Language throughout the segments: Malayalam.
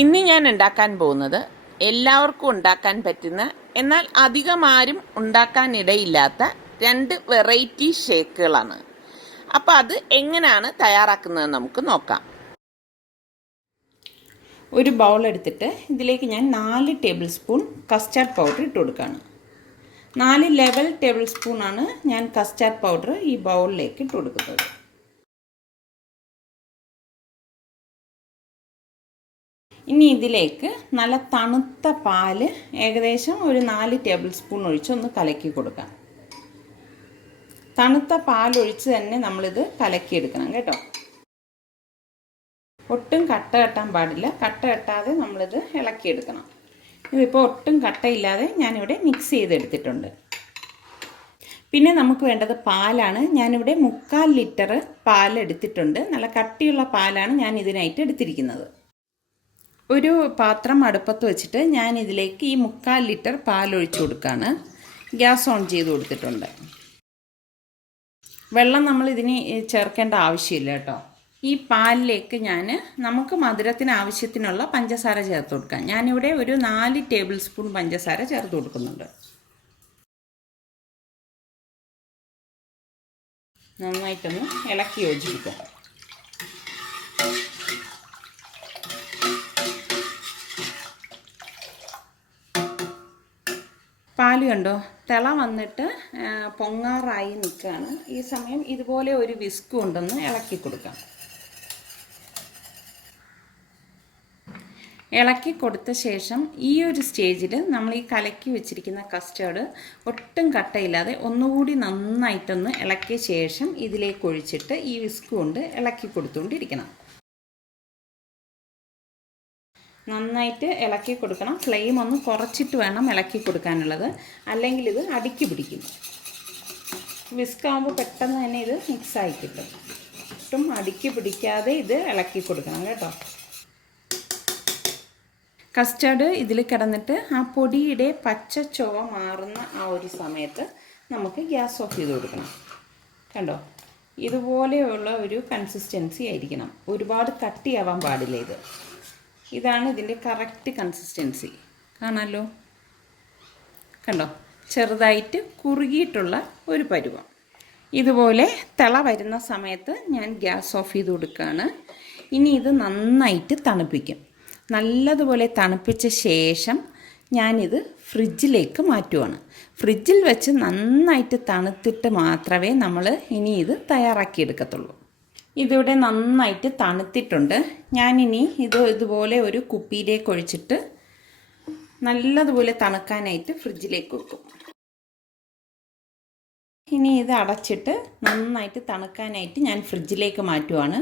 ഇന്ന് ഞാൻ ഉണ്ടാക്കാൻ പോകുന്നത് എല്ലാവർക്കും ഉണ്ടാക്കാൻ പറ്റുന്ന എന്നാൽ അധികം ആരും ഉണ്ടാക്കാനിടയില്ലാത്ത 2 വെറൈറ്റി ഷേക്കുകളാണ്. അപ്പോൾ അത് എങ്ങനെയാണ് തയ്യാറാക്കുന്നത് നമുക്ക് നോക്കാം. ഒരു ബൗൾ എടുത്തിട്ട് ഇതിലേക്ക് ഞാൻ 4 ടേബിൾ സ്പൂൺ കസ്റ്റാർഡ് പൗഡർ ഇട്ട് കൊടുക്കുകയാണ്. 4 ലെവൽ ടേബിൾ സ്പൂണാണ് ഞാൻ കസ്റ്റാർഡ് പൗഡർ ഈ ബൗളിലേക്ക് ഇട്ട് കൊടുക്കുന്നത്. ഇനി ഇതിലേക്ക് നല്ല തണുത്ത പാല് ഏകദേശം ഒരു 4 ടേബിൾ സ്പൂൺ ഒഴിച്ച് ഒന്ന് കലക്കി കൊടുക്കാം. തണുത്ത പാലൊഴിച്ച് തന്നെ നമ്മളിത് കലക്കിയെടുക്കണം കേട്ടോ. ഒട്ടും കട്ട കെട്ടാൻ പാടില്ല. കട്ട കെട്ടാതെ നമ്മളിത് ഇളക്കിയെടുക്കണം. ഇതിപ്പോൾ ഒട്ടും കട്ടയില്ലാതെ ഞാനിവിടെ മിക്സ് ചെയ്തെടുത്തിട്ടുണ്ട്. പിന്നെ നമുക്ക് വേണ്ടത് പാലാണ്. ഞാനിവിടെ 3/4 ലിറ്റർ പാലെടുത്തിട്ടുണ്ട്. നല്ല കട്ടിയുള്ള പാലാണ് ഞാൻ ഇതിനായിട്ട് എടുത്തിരിക്കുന്നത്. ഒരു പാത്രം അടുപ്പത്ത് വെച്ചിട്ട് ഞാൻ ഇതിലേക്ക് ഈ 3/4 ലിറ്റർ പാലൊഴിച്ച് കൊടുക്കുകയാണ്. ഗ്യാസ് ഓൺ ചെയ്ത് കൊടുത്തിട്ടുണ്ട്. വെള്ളം നമ്മൾ ഇതിന് ചേർക്കേണ്ട ആവശ്യമില്ല കേട്ടോ. ഈ പാലിലേക്ക് നമുക്ക് മധുരത്തിന് ആവശ്യത്തിനുള്ള പഞ്ചസാര ചേർത്ത് കൊടുക്കാം. ഞാനിവിടെ ഒരു 4 ടേബിൾ സ്പൂൺ പഞ്ചസാര ചേർത്ത് കൊടുക്കുന്നുണ്ട്. നന്നായിട്ടൊന്ന് ഇളക്കി യോജിപ്പിക്കുക. പാല് കണ്ടോ, തിള വന്നിട്ട് പൊങ്ങാറായി നിൽക്കുകയാണ്. ഈ സമയം ഇതുപോലെ ഒരു വിസ്ക് കൊണ്ടൊന്ന് ഇളക്കി കൊടുക്കാം. ഇളക്കി കൊടുത്ത ശേഷം ഈ ഒരു സ്റ്റേജിൽ നമ്മൾ ഈ കലക്കി വെച്ചിരിക്കുന്ന കസ്റ്റേർഡ് ഒട്ടും കട്ടയില്ലാതെ ഒന്നുകൂടി നന്നായിട്ടൊന്ന് ഇളക്കിയ ശേഷം ഇതിലേക്ക് ഒഴിച്ചിട്ട് ഈ വിസ്ക് കൊണ്ട് ഇളക്കി കൊടുത്തുകൊണ്ടിരിക്കണം. നന്നായിട്ട് ഇളക്കി കൊടുക്കണം. ഫ്ലെയിം ഒന്ന് കുറച്ചിട്ട് വേണം ഇളക്കി കൊടുക്കാനുള്ളത്, അല്ലെങ്കിൽ ഇത് അടുക്കി പിടിക്കും. വിസ്ക് ആകുമ്പോൾ പെട്ടെന്ന് തന്നെ ഇത് മിക്സായി കിട്ടും. ഒട്ടും അടുക്കി പിടിക്കാതെ ഇത് ഇളക്കി കൊടുക്കണം കേട്ടോ. കസ്റ്റേർഡ് ഇതിൽ കിടന്നിട്ട് ആ പൊടിയുടെ പച്ച ചുവ മാറുന്ന ആ ഒരു സമയത്ത് നമുക്ക് ഗ്യാസ് ഓഫ് ചെയ്ത് കൊടുക്കണം. കണ്ടോ, ഇതുപോലെയുള്ള ഒരു കൺസിസ്റ്റൻസി ആയിരിക്കണം. ഒരുപാട് കട്ടിയാവാൻ പാടില്ല. ഇതാണ് ഇതിൻ്റെ കറക്റ്റ് കൺസിസ്റ്റൻസി. കാണാമല്ലോ, കണ്ടോ, ചെറുതായിട്ട് കുറുകിയിട്ടുള്ള ഒരു പരുവം. ഇതുപോലെ തിള വരുന്ന സമയത്ത് ഞാൻ ഗ്യാസ് ഓഫ് ചെയ്ത് കൊടുക്കുകയാണ്. ഇനി ഇത് നന്നായിട്ട് തണുപ്പിക്കും. നല്ലതുപോലെ തണുപ്പിച്ച ശേഷം ഞാനിത് ഫ്രിഡ്ജിലേക്ക് മാറ്റുവാണ്. ഫ്രിഡ്ജിൽ വെച്ച് നന്നായിട്ട് തണുത്തിട്ട് മാത്രമേ നമ്മൾ ഇനി ഇത് തയ്യാറാക്കിയെടുക്കത്തുള്ളൂ. ഇതിവിടെ നന്നായിട്ട് തണുത്തിട്ടുണ്ട്. ഞാനിനി ഇതുപോലെ ഒരു കുപ്പിയിലേക്ക് ഒഴിച്ചിട്ട് നല്ലതുപോലെ തണുക്കാനായിട്ട് ഫ്രിഡ്ജിലേക്ക് വെക്കും. ഇനി ഇത് അടച്ചിട്ട് നന്നായിട്ട് തണുക്കാനായിട്ട് ഞാൻ ഫ്രിഡ്ജിലേക്ക് മാറ്റുവാണ്.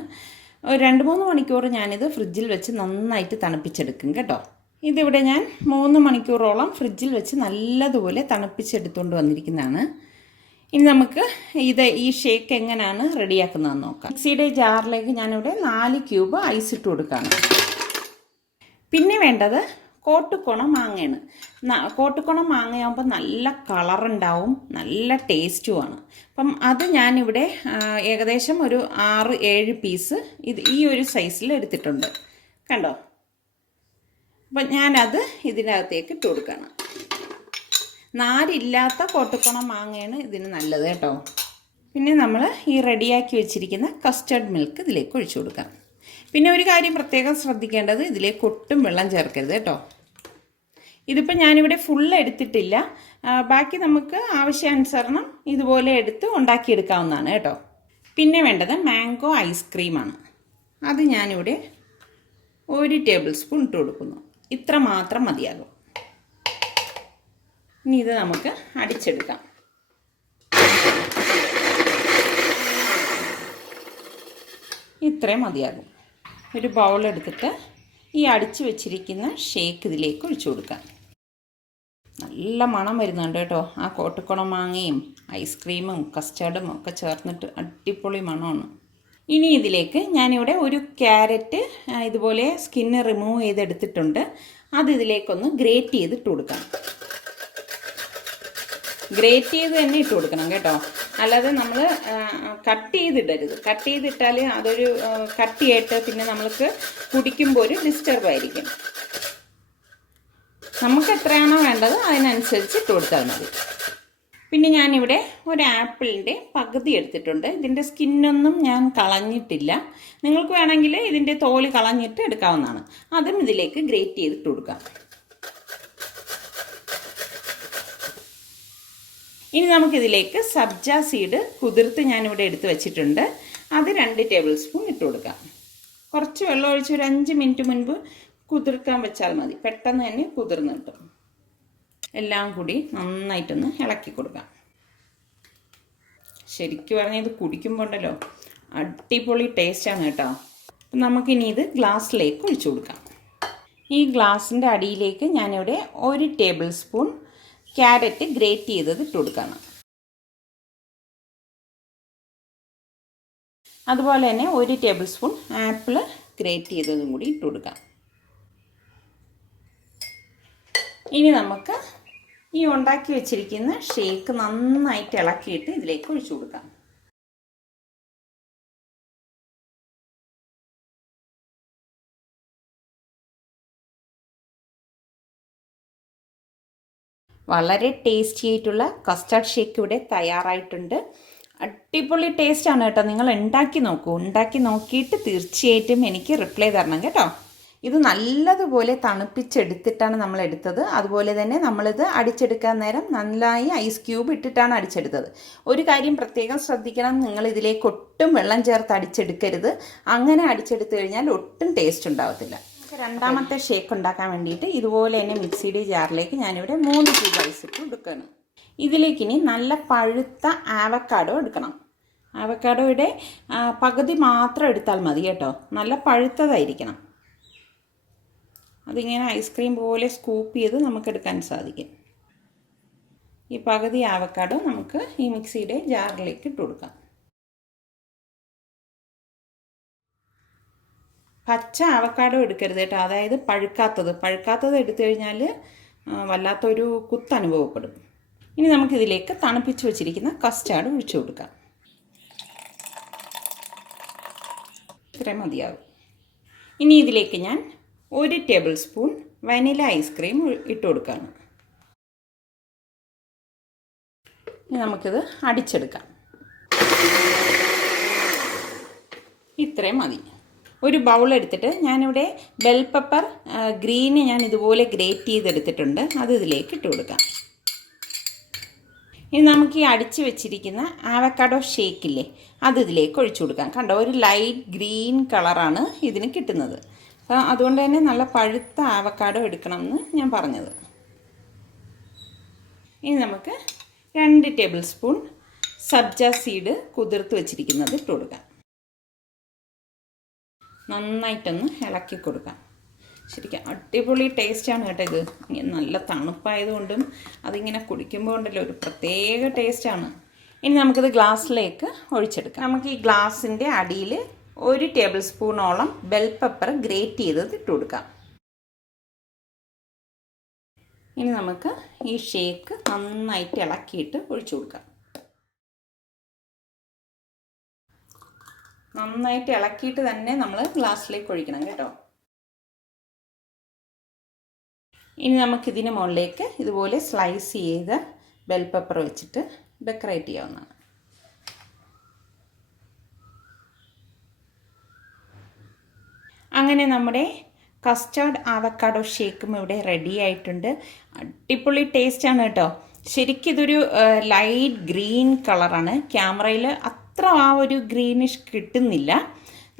ഒരു 2-3 മണിക്കൂർ ഞാനിത് ഫ്രിഡ്ജിൽ വെച്ച് നന്നായിട്ട് തണുപ്പിച്ചെടുക്കും കേട്ടോ. ഇതിവിടെ ഞാൻ 3 മണിക്കൂറോളം ഫ്രിഡ്ജിൽ വെച്ച് നല്ലതുപോലെ തണുപ്പിച്ചെടുത്തുകൊണ്ട് വന്നിരിക്കുന്നതാണ്. ഇനി നമുക്ക് ഈ ഷേക്ക് എങ്ങനെയാണ് റെഡിയാക്കുന്നതെന്ന് നോക്കാം. മിക്സിയുടെ ജാറിലേക്ക് ഞാനിവിടെ 4 ക്യൂബ് ഐസ് ഇട്ട് കൊടുക്കുകയാണ്. പിന്നെ വേണ്ടത് കോട്ടുകുണ മാങ്ങയാണ്. കോട്ടുകുണ മാങ്ങയാകുമ്പോൾ നല്ല കളറുണ്ടാവും, നല്ല ടേസ്റ്റുമാണ്. അപ്പം അത് ഞാനിവിടെ ഏകദേശം ഒരു 6-7 പീസ് ഈ ഒരു സൈസിൽ എടുത്തിട്ടുണ്ട്. കണ്ടോ, അപ്പം ഞാനത് ഇതിനകത്തേക്ക് ഇട്ട് കൊടുക്കുകയാണ്. നാരില്ലാത്ത കോട്ടുകുണ മാങ്ങയാണ് ഇതിന് നല്ലത് കേട്ടോ. പിന്നെ നമ്മൾ ഈ റെഡിയാക്കി വെച്ചിരിക്കുന്ന കസ്റ്റർഡ് മിൽക്ക് ഇതിലേക്ക് ഒഴിച്ചു കൊടുക്കാം. പിന്നെ ഒരു കാര്യം പ്രത്യേകം ശ്രദ്ധിക്കേണ്ടത്, ഇതിലേക്ക് ഒട്ടും വെള്ളം ചേർക്കരുത് കേട്ടോ. ഇതിപ്പോൾ ഞാനിവിടെ ഫുൾ എടുത്തിട്ടില്ല. ബാക്കി നമുക്ക് ആവശ്യാനുസരണം ഇതുപോലെ എടുത്ത് ഉണ്ടാക്കിയെടുക്കാവുന്നതാണ് കേട്ടോ. പിന്നെ വേണ്ടത് മാംഗോ ഐസ്ക്രീമാണ്. അത് ഞാനിവിടെ 1 ടേബിൾ സ്പൂൺ ഇട്ട് കൊടുക്കുന്നു. ഇത്ര മാത്രം മതിയാകും. ഇനി ഇത് നമുക്ക് അടിച്ചെടുക്കാം. ഇത്രയും മതിയാകും. ഒരു ബൗൾ എടുത്തിട്ട് ഈ അടിച്ചു വെച്ചിരിക്കുന്ന ഷേക്ക് ഇതിലേക്ക് ഒഴിച്ചു കൊടുക്കാം. നല്ല മണം വരുന്നുണ്ട് കേട്ടോ. ആ കോട്ടുകുണ മാങ്ങയും ഐസ്ക്രീമും കസ്റ്റർഡും ഒക്കെ ചേർന്നിട്ട് അടിപൊളി മണമാണ്. ഇനി ഇതിലേക്ക് ഞാനിവിടെ ഒരു ക്യാരറ്റ് ഇതുപോലെ സ്കിന്ന് റിമൂവ് ചെയ്തെടുത്തിട്ടുണ്ട്. അത് ഇതിലേക്കൊന്ന് ഗ്രേറ്റ് ചെയ്തിട്ട് കൊടുക്കാം. ഗ്രേറ്റ് ചെയ്ത് തന്നെ ഇട്ട് കൊടുക്കണം കേട്ടോ. അല്ലാതെ നമ്മൾ കട്ട് ചെയ്തിടരുത്. കട്ട് ചെയ്തിട്ടാൽ അതൊരു കട്ടിയായിട്ട് പിന്നെ നമ്മൾക്ക് കുടിക്കുമ്പോൾ ഒരു ഡിസ്റ്റർബ് ആയിരിക്കും. നമുക്ക് എത്രയാണോ വേണ്ടത് അതിനനുസരിച്ച് ഇട്ട് കൊടുത്താൽ മതി. പിന്നെ ഞാനിവിടെ ഒരു ആപ്പിളിൻ്റെ പകുതി എടുത്തിട്ടുണ്ട്. ഇതിൻ്റെ സ്കിന്നൊന്നും ഞാൻ കളഞ്ഞിട്ടില്ല. നിങ്ങൾക്ക് വേണമെങ്കിൽ ഇതിൻ്റെ തോല് കളഞ്ഞിട്ട് എടുക്കാവുന്നതാണ്. അതും ഇതിലേക്ക് ഗ്രേറ്റ് ചെയ്തിട്ട് കൊടുക്കാം. ഇനി നമുക്കിതിലേക്ക് സബ്ജ സീഡ് കുതിർത്ത് ഞാനിവിടെ എടുത്ത് വെച്ചിട്ടുണ്ട്. അത് 2 ടേബിൾ സ്പൂൺ ഇട്ട് കൊടുക്കാം. കുറച്ച് വെള്ളം ഒഴിച്ച് ഒരു 5 മിനിറ്റ് മുൻപ് കുതിർക്കാൻ വെച്ചാൽ മതി. പെട്ടെന്ന് തന്നെ കുതിർന്ന് കിട്ടും. എല്ലാം കൂടി നന്നായിട്ടൊന്ന് ഇളക്കി കൊടുക്കാം. ശരിക്കും പറഞ്ഞാൽ ഇത് കുടിക്കുമ്പോൾ ഉണ്ടല്ലോ അടിപൊളി ടേസ്റ്റാണ് കേട്ടോ. അപ്പം നമുക്കിനി ഇത് ഗ്ലാസ്സിലേക്ക് ഒഴിച്ചു കൊടുക്കാം. ഈ ഗ്ലാസിൻ്റെ അടിയിലേക്ക് ഞാനിവിടെ 1 ടേബിൾ സ്പൂൺ ക്യാരറ്റ് ഗ്രേറ്റ് ചെയ്തത് ഇട്ട് കൊടുക്കണം. അതുപോലെ തന്നെ 1 ടേബിൾ സ്പൂൺ ആപ്പിൾ ഗ്രേറ്റ് ചെയ്തതും കൂടി ഇട്ട് കൊടുക്കാം. ഇനി നമുക്ക് ഈ ഉണ്ടാക്കി വെച്ചിരിക്കുന്ന ഷേക്ക് നന്നായിട്ട് ഇളക്കിയിട്ട് ഇതിലേക്ക് ഒഴിച്ചു കൊടുക്കാം. വളരെ ടേസ്റ്റി ആയിട്ടുള്ള കസ്റ്റർഡ് ഷേക്ക് ഇവിടെ തയ്യാറായിട്ടുണ്ട്. അടിപൊളി ടേസ്റ്റാണ് കേട്ടോ. നിങ്ങൾ ഉണ്ടാക്കി നോക്കൂ. ഉണ്ടാക്കി നോക്കിയിട്ട് തീർച്ചയായിട്ടും എനിക്ക് റിപ്ലൈ തരണം കേട്ടോ. ഇത് നല്ലതുപോലെ തണുപ്പിച്ചെടുത്തിട്ടാണ് നമ്മൾ എടുത്തത്. അതുപോലെ തന്നെ നമ്മളിത് അടിച്ചെടുക്കാൻ നേരം നന്നായി ഐസ് ക്യൂബ് ഇട്ടിട്ടാണ് അടിച്ചെടുത്തത്. ഒരു കാര്യം പ്രത്യേകം ശ്രദ്ധിക്കണം, നിങ്ങൾ ഇതിലേക്ക് ഒട്ടും വെള്ളം ചേർത്ത് അടിച്ചെടുക്കരുത്. അങ്ങനെ അടിച്ചെടുത്തു കഴിഞ്ഞാൽ ഒട്ടും ടേസ്റ്റ് ഉണ്ടാവത്തില്ല. രണ്ടാമത്തെ ഷേക്ക് ഉണ്ടാക്കാൻ വേണ്ടിയിട്ട് ഇതുപോലെ തന്നെ മിക്സിയുടെ ജാറിലേക്ക് ഞാനിവിടെ 3 ക്യൂബ് ഐസ് ഇട്ട് എടുക്കുകയാണ്. ഇതിലേക്ക് ഇനി നല്ല പഴുത്ത ആവക്കാഡോ എടുക്കണം. ആവക്കാഡോയുടെ പകുതി മാത്രം എടുത്താൽ മതി കേട്ടോ. നല്ല പഴുത്തതായിരിക്കണം. അതിങ്ങനെ ഐസ്ക്രീം പോലെ സ്കൂപ്പ് ചെയ്ത് നമുക്കെടുക്കാൻ സാധിക്കും. ഈ പകുതി ആവക്കാഡോ നമുക്ക് ഈ മിക്സിയുടെ ജാറിലേക്ക് ഇട്ട് കൊടുക്കാം. പച്ച ആവക്കാഡോ എടുക്കരുത് കേട്ടോ. അതായത് പഴുക്കാത്തത് എടുത്തു കഴിഞ്ഞാൽ വല്ലാത്തൊരു കുത്തനുഭവപ്പെടും. ഇനി നമുക്കിതിലേക്ക് തണുപ്പിച്ച് വെച്ചിരിക്കുന്ന കസ്റ്റാർഡ് ഒഴിച്ചു കൊടുക്കാം. ഇത്രയും മതിയാവും. ഇനി ഇതിലേക്ക് ഞാൻ 1 ടേബിൾ സ്പൂൺ വനില ഐസ്ക്രീം ഇട്ട് കൊടുക്കുകയാണ്. ഇനി നമുക്കിത് അടിച്ചെടുക്കാം. ഇത്രയും മതി. ഒരു ബൗൾ എടുത്തിട്ട് ഞാനിവിടെ ബെൽ പെപ്പർ ഗ്രീന് ഞാൻ ഇതുപോലെ ഗ്രേറ്റ് ചെയ്തെടുത്തിട്ടുണ്ട്. അത് ഇതിലേക്ക് ഇട്ട് കൊടുക്കാം. ഇനി നമുക്ക് ഈ അടിച്ച് വെച്ചിരിക്കുന്ന ആവക്കാഡോ ഷേക്കില്ലേ അത് ഇതിലേക്ക് ഒഴിച്ചു കൊടുക്കാം. കണ്ടോ, ഒരു ലൈറ്റ് ഗ്രീൻ കളറാണ് ഇതിന് കിട്ടുന്നത്. അപ്പോൾ അതുകൊണ്ട് തന്നെ നല്ല പഴുത്ത ആവക്കാഡോ എടുക്കണം എന്ന് ഞാൻ പറഞ്ഞത്. ഇനി നമുക്ക് 2 ടേബിൾ സ്പൂൺ സബ്ജ സീഡ് കുതിർത്ത് വെച്ചിരിക്കുന്നത് ഇട്ട് കൊടുക്കാം. നന്നായിട്ടൊന്ന് ഇളക്കി കൊടുക്കാം. ശരിക്കും അടിപൊളി ടേസ്റ്റാണ് കേട്ടോ ഇത്. നല്ല തണുപ്പായതുകൊണ്ടും അതിങ്ങനെ കുടിക്കുമ്പോൾ ഉണ്ടല്ലോ ഒരു പ്രത്യേക ടേസ്റ്റാണ്. ഇനി നമുക്കിത് ഗ്ലാസ്സിലേക്ക് ഒഴിച്ചെടുക്കാം. നമുക്ക് ഈ ഗ്ലാസിൻ്റെ അടിയിൽ 1 ടേബിൾ സ്പൂണോളം ബെൽ പെപ്പർ ഗ്രേറ്റ് ചെയ്തത് ഇട്ട് കൊടുക്കാം. ഇനി നമുക്ക് ഈ ഷേക്ക് നന്നായിട്ട് ഇളക്കിയിട്ട് ഒഴിച്ചു കൊടുക്കാം. നന്നായിട്ട് ഇളക്കിയിട്ട് തന്നെ നമ്മൾ ഗ്ലാസ്സിലേക്ക് ഒഴിക്കണം കേട്ടോ. ഇനി നമുക്കിതിന് മുകളിലേക്ക് ഇതുപോലെ സ്ലൈസ് ചെയ്ത ബെൽ പെപ്പർ വെച്ചിട്ട് ഡെക്കറേറ്റ് ചെയ്യാവുന്നതാണ്. അങ്ങനെ നമ്മുടെ കസ്റ്റാർഡ് ആവക്കാഡോ ഷേക്കും ഇവിടെ റെഡി ആയിട്ടുണ്ട്. അടിപൊളി ടേസ്റ്റാണ് കേട്ടോ. ശരിക്കും ഇതൊരു ലൈറ്റ് ഗ്രീൻ കളറാണ്. ക്യാമറയിൽ അത്ര ആ ഒരു ഗ്രീനിഷ് കിട്ടുന്നില്ല.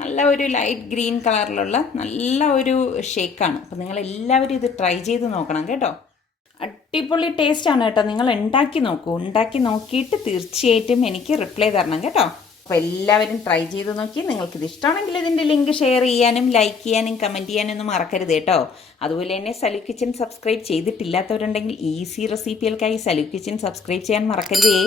നല്ല ഒരു ലൈറ്റ് ഗ്രീൻ കളറിലുള്ള നല്ല ഒരു ഷേക്കാണ്. അപ്പോൾ നിങ്ങളെല്ലാവരും ഇത് ട്രൈ ചെയ്ത് നോക്കണം കേട്ടോ. അടിപൊളി ടേസ്റ്റാണ് കേട്ടോ. നിങ്ങൾ ഉണ്ടാക്കി നോക്കൂ. ഉണ്ടാക്കി നോക്കിയിട്ട് തീർച്ചയായിട്ടും എനിക്ക് റിപ്ലൈ തരണം കേട്ടോ. അപ്പോൾ എല്ലാവരും ട്രൈ ചെയ്ത് നോക്കി. നിങ്ങൾക്കിത് ഇഷ്ടമാണെങ്കിൽ ഇതിൻ്റെ ലിങ്ക് ഷെയർ ചെയ്യാനും ലൈക്ക് ചെയ്യാനും കമൻറ്റ് ചെയ്യാനും ഒന്നും മറക്കരുത് കേട്ടോ. അതുപോലെ തന്നെ സലു കിച്ചൻ സബ്സ്ക്രൈബ് ചെയ്തിട്ടില്ലാത്തവരുണ്ടെങ്കിൽ ഈസി റെസിപ്പികൾക്കായി സലു കിച്ചൻ സബ്സ്ക്രൈബ് ചെയ്യാൻ മറക്കരുതേ.